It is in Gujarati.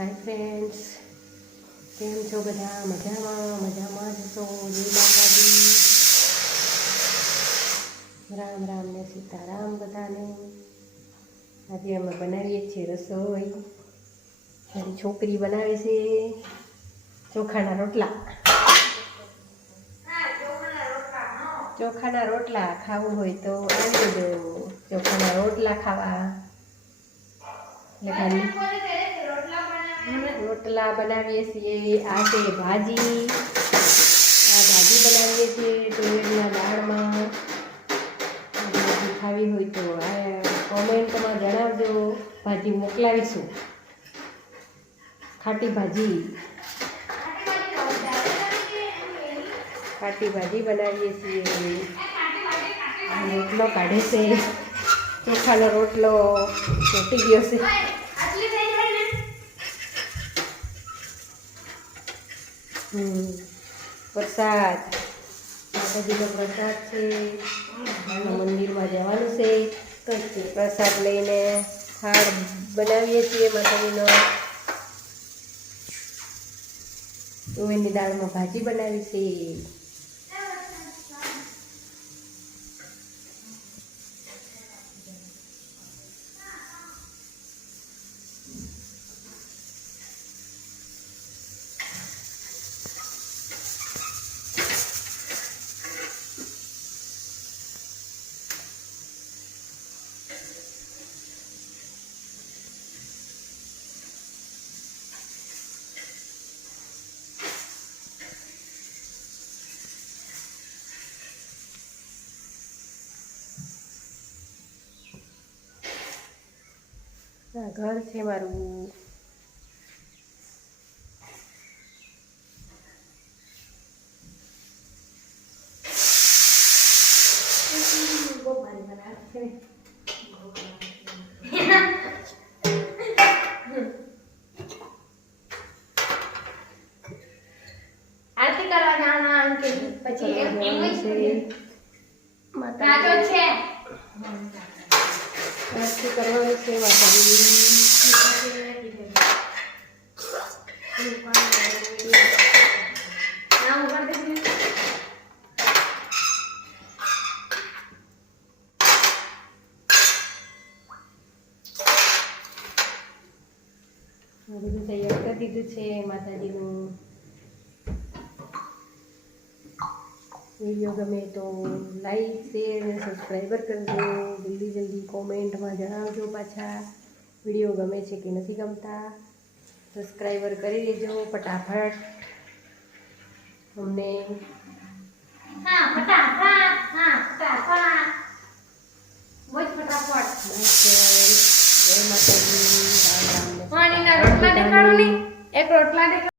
હાય ફ્રેન્ડ્સ, કેમ છો બધા? મજામાં જ છો? જય માતાજી, રામ રામ ને સીતારામ બધાને. આજે અમે બનાવીએ છીએ રસોઈ. મારી છોકરી બનાવે છે ચોખાના રોટલા. ચોખાના રોટલા ખાવું હોય તો આવી દો. ચોખાના રોટલા ખાવા રોટલા બનાવીએ છીએ. આ છે ભાજી. આ ભાજી બનાવીએ છીએ તુવેરના દાળમાં. ભાજી ખાવી હોય તો કોમેન્ટમાં જણાવજો, ભાજી મોકલાવીશું. ખાટી ભાજી બનાવીએ છીએ. રોટલો કાઢે છે, ચોખાનો રોટલો ચોટી ગયો છે. પ્રસાદ, માતાજીનો પ્રસાદ છે. મંદિરમાં જવાનું છે તો પ્રસાદ લઈને થાળ બનાવીએ છીએ માતાજીનો. તુવેરની દાળમાં ભાજી બનાવી છે. આ ઘર છે મારું. આરતી કરવા જવાના અંકિત, પછી એમ જ છે માતા છે. આરતી કરવાની છે માતાજીની. બધું તૈયાર કરી દીધું છે માતાજીનું. વિડીયો ગમે તો લાઈક, શેર અને સબસ્ક્રાઈબર કરજો. જલ્દી કોમેન્ટમાં જણાવજો પાછા વિડીયો ગમે છે કે નથી ગમતા. સબસ્ક્રાઈબર કરી દેજો ફટાફટ. અમને જય માતાજી. રોટલા દેખાડો ને, એક રોટલા દેખાડો.